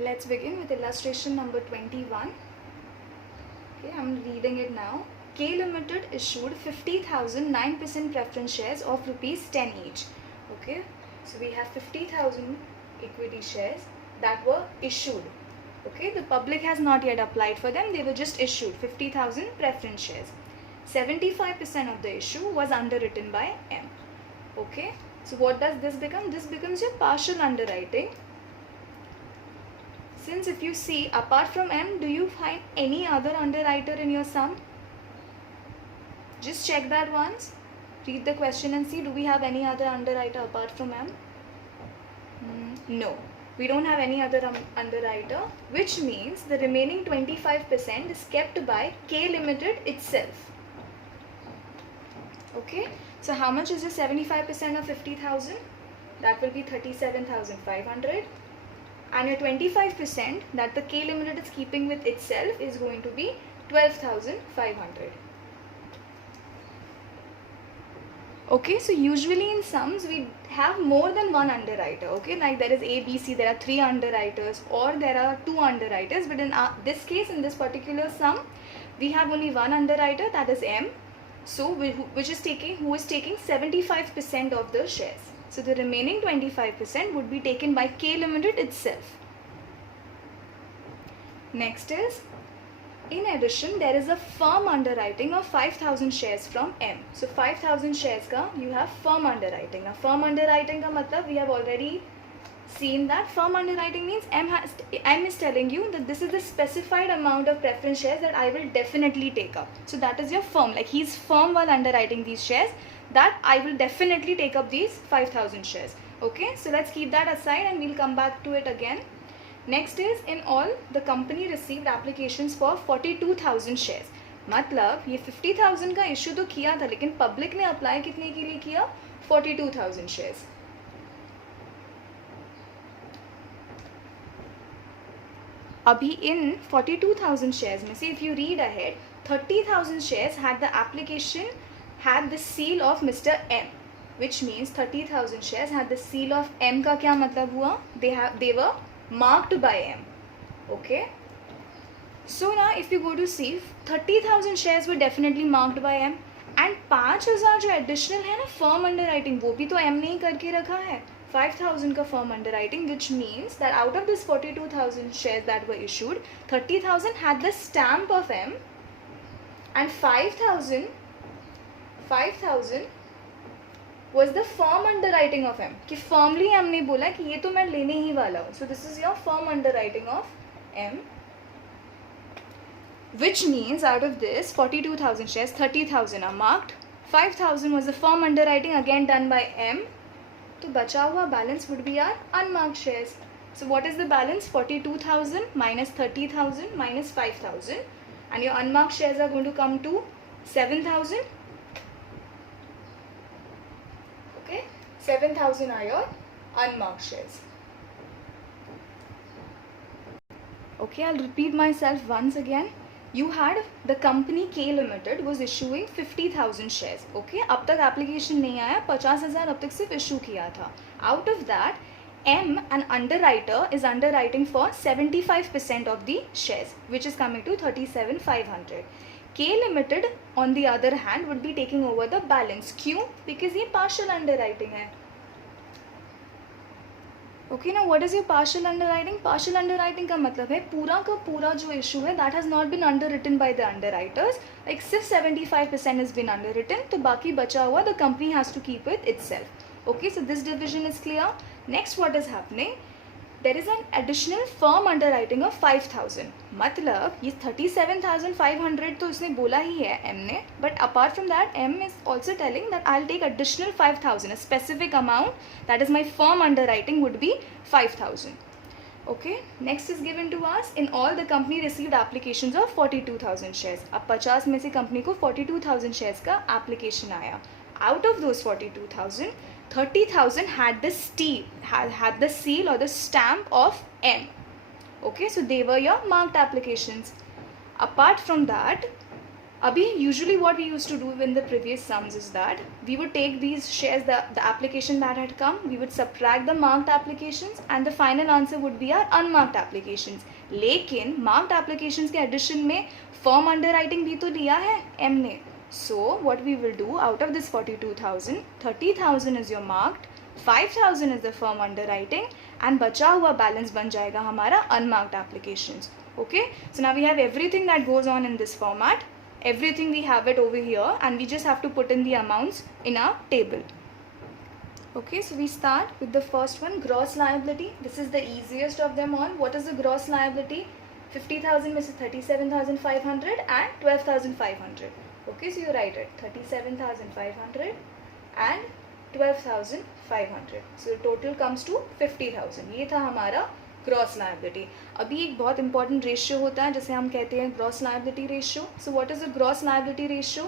Let's begin with illustration number 21. Okay, I'm reading it now. K Limited issued 50,000 9% preference shares of rupees 10 each. Okay, so we have 50,000 equity shares that were issued. Okay, the public has not yet applied for them, they were just issued 50,000 preference shares. 75% of the issue was underwritten by M. Okay, so what does this become? This becomes your partial underwriting. Since if you see, apart from M, do you find any other underwriter in your sum? Just check that once. Read the question and see, do we have any other underwriter apart from M? No, we don't have any other underwriter, which means the remaining 25% is kept by K Limited itself. Okay, so how much is the 75% of 50,000? That will be 37,500. And your 25% that the K Limited is keeping with itself is going to be 12,500. Okay, so usually in sums we have more than one underwriter. Okay, like there is A, B, C, there are 3 underwriters or there are 2 underwriters, but in this case, in this particular sum, we have only one underwriter, that is M. So who is taking 75% of the shares. So the remaining 25% would be taken by K Limited itself. Next is, in addition, there is a firm underwriting of 5,000 shares from M. So 5,000 shares ka you have firm underwriting. Now firm underwriting ka matlab, we have already seen that firm underwriting means M is telling you that this is the specified amount of preference shares that I will definitely take up. So that is your firm, like he's firm while underwriting these shares, that I will definitely take up these 5,000 shares. Okay, so let's keep that aside and we'll come back to it again. Next is, in all, the company received applications for 42,000 shares. मतलब ये 50,000 का issue तो किया था, लेकिन public ने apply कितने के लिए किया? 42,000 shares. अभी in 42,000 shares में से, if you read ahead, 30,000 shares had the application had the seal of Mr. M, which means 30,000 shares had the seal of M का क्या मतलब हुआ? They were marked by M. Okay, so now if you go to see, 30,000 shares were definitely marked by M, and 5,000 जो additional है ना firm underwriting, वो भी तो M ने ही करके रखा है. 5,000 का firm underwriting, which means that out of this 42,000 shares that were issued, 30,000 had the stamp of M, and 5,000 was the firm underwriting of M. कि firmly M ने बोला कि ये तो मैं लेने ही वाला हूँ. So this is your firm underwriting of M, which means out of this 42,000 shares, 30,000 are marked, 5,000 was the firm underwriting again done by M. तो बचा हुआ balance would be our unmarked shares. So what is the balance? 42,000 minus 30,000 minus 5,000, and your unmarked shares are going to come to 7,000. Okay, 7,000 are your unmarked shares. Okay, I'll repeat myself once again. You had the company K Limited was issuing 50,000 shares. Okay, अब तक application नहीं आया, 50,000 अब तक सिर्फ issue किया था. Out of that, M, an underwriter, is underwriting for 75% of the shares, which is coming to 37,500. K Limited, on the other hand, would be taking over the balance. क्यों? Because ये partial underwriting है. Okay, now what is your partial underwriting? Partial underwriting का मतलब है पूरा का पूरा जो issue है that has not been underwritten by the underwriters. Like सिर्फ 75% has been underwritten, तो बाकी बचा हुआ the company has to keep it itself. Okay, so this division is clear. Next, what is happening? There is an additional firm underwriting of 5,000. मतलब ये 37,500 तो उसने बोला ही है M ने, but apart from that, M is also telling that I'll take additional 5,000. A specific amount, that is my firm underwriting, would be 5,000. Okay, next is given to us. In all, the company received applications of 42,000 shares. अब 50 में से company को 42,000 shares का application आया. Out of those 42,000, 30,000 had the seal or the stamp of M. Okay, so they were your marked applications. Apart from that, Abhi, usually what we used to do in the previous sums is that we would take these shares, the application that had come, we would subtract the marked applications and the final answer would be our unmarked applications. लेकिन marked applications के addition में firm underwriting भी तो लिया है M ने. So what we will do, out of this 42,000, 30,000 is your marked, 5,000 is the firm underwriting and बचा हुआ balance बन जाएगा हमारा unmarked applications. Okay, so now we have everything that goes on in this format. Everything we have it over here and we just have to put in the amounts in our table. Okay, so we start with the first one, gross liability. This is the easiest of them all. What is the gross liability? 50,000 versus 37,500 and 12,500. Okay, so you write it 37,500 and 12,500. So the total comes to 50,000. ये था हमारा gross liability. अभी एक बहुत important ratio होता है जिसे हम कहते हैं gross liability ratio. So what is the gross liability ratio?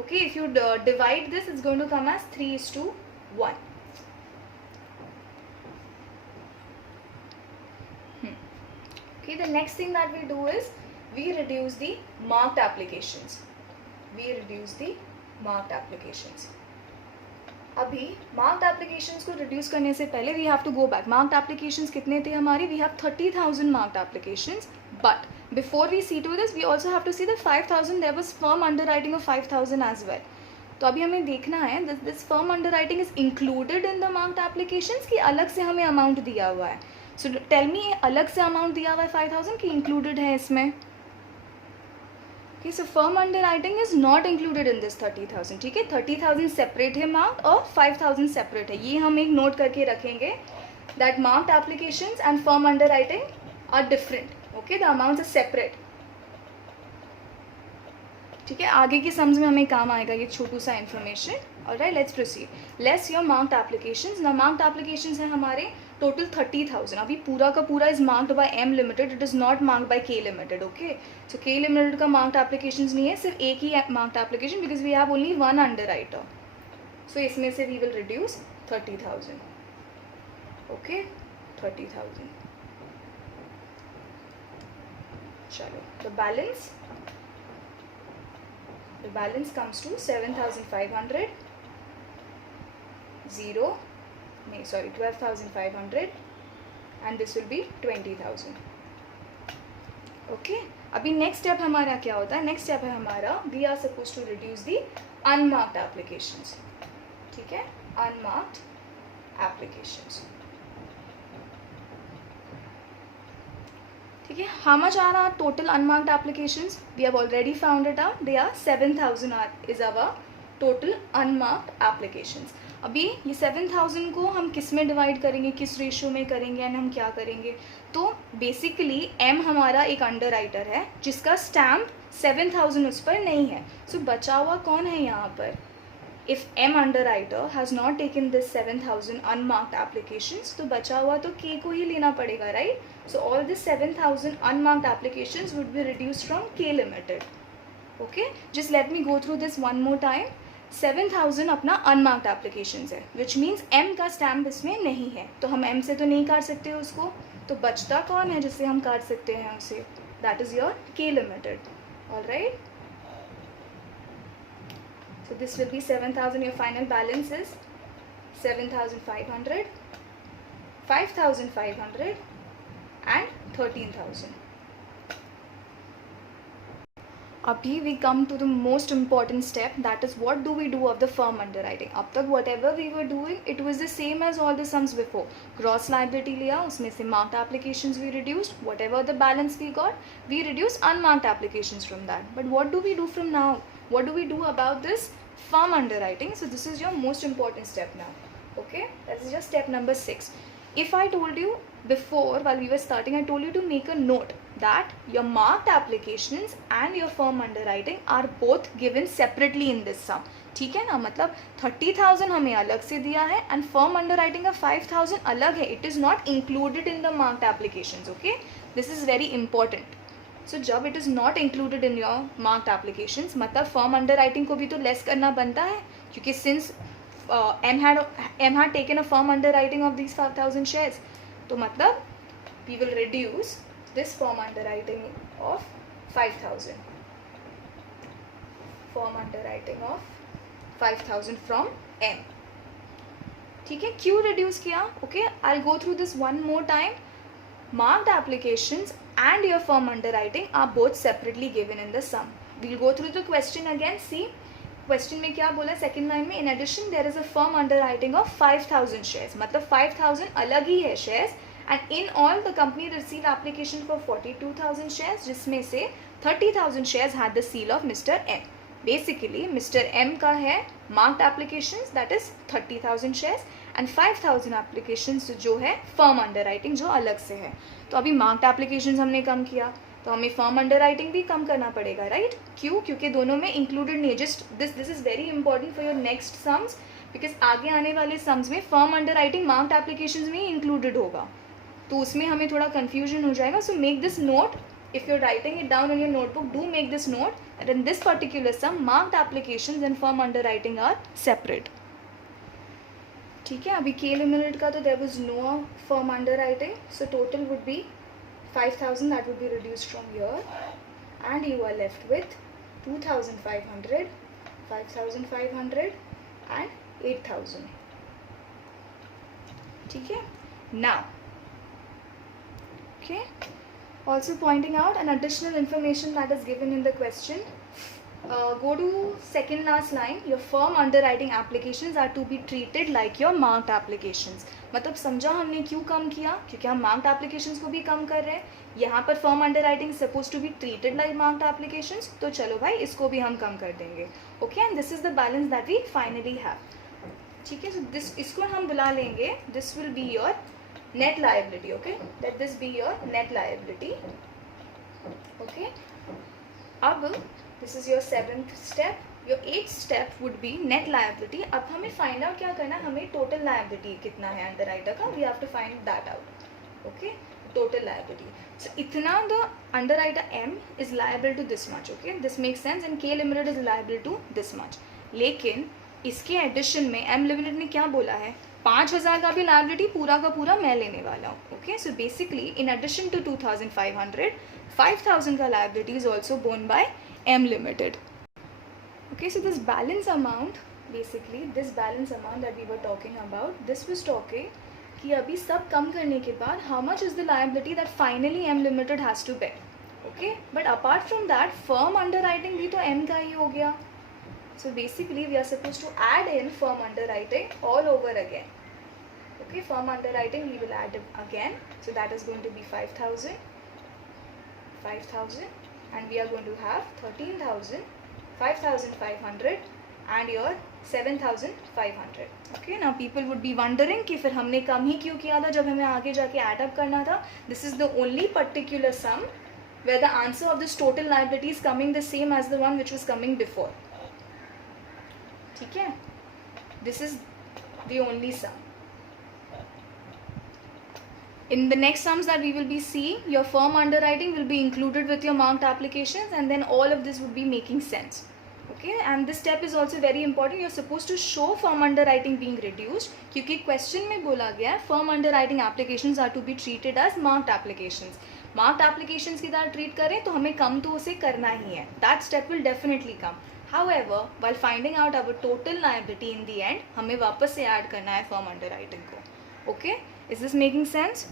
Okay, if you divide this it's going to come as 3:1. Okay, the next thing that we do is we reduce the marked applications. अभी marked applications को reduce करने से पहले we have to go back. Marked applications कितने थे हमारी? We have 30,000 marked applications, but before we see to this we also have to see the 5,000 there was firm underwriting of 5,000 as well. तो अभी हमें देखना है this firm underwriting is included in the marked applications कि अलग से हमें amount दिया हुआ है. सो टेल मी, अलग से अमाउंट दिया हुआ है 5,000 कि इंक्लूडेड है इसमें? Okay, so firm underwriting is not included in this 30,000. ठीक है, 30,000 सेपरेट है मार्क्ड और 5,000 सेपरेट है. ये हम एक नोट करके रखेंगे that marked applications and firm underwriting are different. Okay, the amounts are separate. ठीक है, आगे के सम्स में हमें काम आएगा ये छोटू सा information. Alright, let's proceed. Less your marked applications. ना मार्क्ड एप्लीकेशंस हैं हमारे टोटल 30,000. अभी पूरा का पूरा is marked by M limited, it is not marked by K limited. Okay, so K limited का मार्क्ड एप्लीकेशंस नहीं है, सिर्फ एक ही marked application because we have only one underwriter. So इसमें से वी विल रिड्यूस 30,000. ओके, 30,000. चलो, the balance comes to 7,500, 12,500 and this will be 20,000. Okay, अभी नेक्स्ट स्टेप हमारा क्या होता है? नेक्स्ट स्टेप है हमारा we are suppose to reduce the unmarked applications. ठीक है, अनमार्क्ड एप्लीकेशंस. ठीक है, how much are our total unmarked applications? We have already found it out. They are 7,000 is our total unmarked applications. अभी ये 7,000 को हम किस में डिवाइड करेंगे, किस रेशियो में करेंगे एंड हम क्या करेंगे? तो बेसिकली M हमारा एक अंडर राइटर है जिसका स्टैम्प 7,000 उस पर नहीं है. सो बचा हुआ कौन है यहाँ पर? If M underwriter has not taken this 7,000 unmarked applications, तो बचा हुआ तो K को ही लेना पड़ेगा, right? So all this 7,000 unmarked applications would be reduced from K limited. Okay, just let me go through this one more time. 7,000 अपना unmarked applications है, which means M का stamp इसमें नहीं है, तो हम M से तो नहीं काट सकते उसको. तो बचता कौन है जिससे हम काट सकते हैं उसे? That is your K limited. All right. So this will be 7,000. Your final balance is 7,500, 5,500 and 13,000. अभी we come to the most important step, that is what do we do of the firm underwriting. अब तक whatever we were doing it was the same as all the sums before. Gross liability लिया, उसमें से marked applications we reduced, whatever the balance we got we reduced unmarked applications from that. But what do we do from now? What do we do about this firm underwriting? So this is your most important step now. Okay, that is just step number 6. If I told you before while we were starting, I told you to make a note that your marked applications and your firm underwriting are both given separately in this sum. ठीक है ना, मतलब 30,000 हमें अलग से दिया है and firm underwriting का 5,000 अलग है. It is not included in the marked applications. Okay, this is very important. So जब it is not included in your marked applications, मतलब firm underwriting को भी तो less करना बनता है, क्योंकि since M had taken a firm underwriting of these 5,000 shares, तो मतलब we will reduce this firm underwriting of 5,000. firm underwriting of 5,000 from M. ठीक है, क्यों रिड्यूस किया? Okay, I go through this one more time. Marked applications and your firm underwriting are both separately given in the sum. We'll go through the question again. See, question में क्या बोला second line में? In addition there is a firm underwriting of 5,000 shares. मतलब 5,000 अलग ही है shares. And in all the company received application for 42,000 shares, जिसमें से 30,000 shares had the seal of Mr. M. Basically Mr. M का है marked applications, that is 30,000 shares, and 5,000 applications जो है firm underwriting जो अलग से है. तो अभी मार्क्ड एप्लीकेशंस हमने कम किया तो हमें फर्म अंडरराइटिंग भी कम करना पड़ेगा, राइट? क्यों? क्योंकि दोनों में इंक्लूडेड नहीं है. Just this is very important for your next sums, because आगे आने वाले सम्स में फर्म अंडरराइटिंग मार्क्ड एप्लीकेशंस में ही इंक्लूडेड होगा, तो उसमें हमें थोड़ा कन्फ्यूजन हो जाएगा. So make this note, if you're writing it down in your notebook, do make this note that in this particular sum marked applications and firm underwriting are separate. ठीक है, अभी के लिमिटेड का तो there was no firm underwriting, so total would be 5,000 that would be reduced from here and you are left with 2,500, 5,500 and 8,000. ठीक है, now okay, also pointing out an additional information that is given in the question. Go to second last line. Your firm underwriting applications are to be treated like your marked applications. मतलब समझा हमने क्यों कम किया? क्योंकि हम marked applications को भी कम कर रहे हैं. यहाँ पर firm underwriting is supposed to be treated like marked applications. तो चलो भाई इसको भी हम कम कर देंगे. Okay, and this is the balance that we finally have. ठीक है, so this इसको हम बुला लेंगे. This will be your net liability. Okay, let this be your net liability. Okay, अब this is your 7th step. Your 8th step would be net liability. अब हमें find out क्या करना है, हमें total liability कितना है underwriter का, we have to find that out. Okay, total liability. So इतना the underwriter M is liable to this much. Okay, this makes sense, and K limited is liable to this much. लेकिन इसके addition में M limited ने क्या बोला है? 5,000 का भी लाइबिलिटी पूरा का पूरा मैं लेने वाला हूँ. Okay, so basically in addition to 2,500, 5,000 का liability is also borne by M limited. Okay, so this balance amount, basically this balance amount that we were talking about, this was talking कि अभी सब कम करने के बाद how much is the liability that finally M limited has to bear. Okay, but apart from that firm underwriting भी तो M का ही हो गया. So basically we are supposed to add in firm underwriting all over again. Okay, firm underwriting we will add it again. So that is going to be 5,000, 5,000, and we are going to have 13,000, 5,500 and your 7,500. Okay, now people would be wondering कि फिर हमने कम ही क्यों किया था जब हमें आगे जाके add up करना था. This is the only particular sum where the answer of this total liability is coming the same as the one which was coming before. ठीक है, this is the only sum. In the next sums that we will be seeing, your firm underwriting will be included with your marked applications, and then all of this would be making sense. Okay, and this step is also very important. You're supposed to show firm underwriting being reduced, क्योंकि question में बोला गया है firm underwriting applications are to be treated as marked applications. Marked applications की तरह treat करें तो हमें कम तो उसे करना ही है. That step will definitely come. However, while finding out our total liability in the end, हमें वापस से add करना है firm underwriting को. Okay, is this making sense?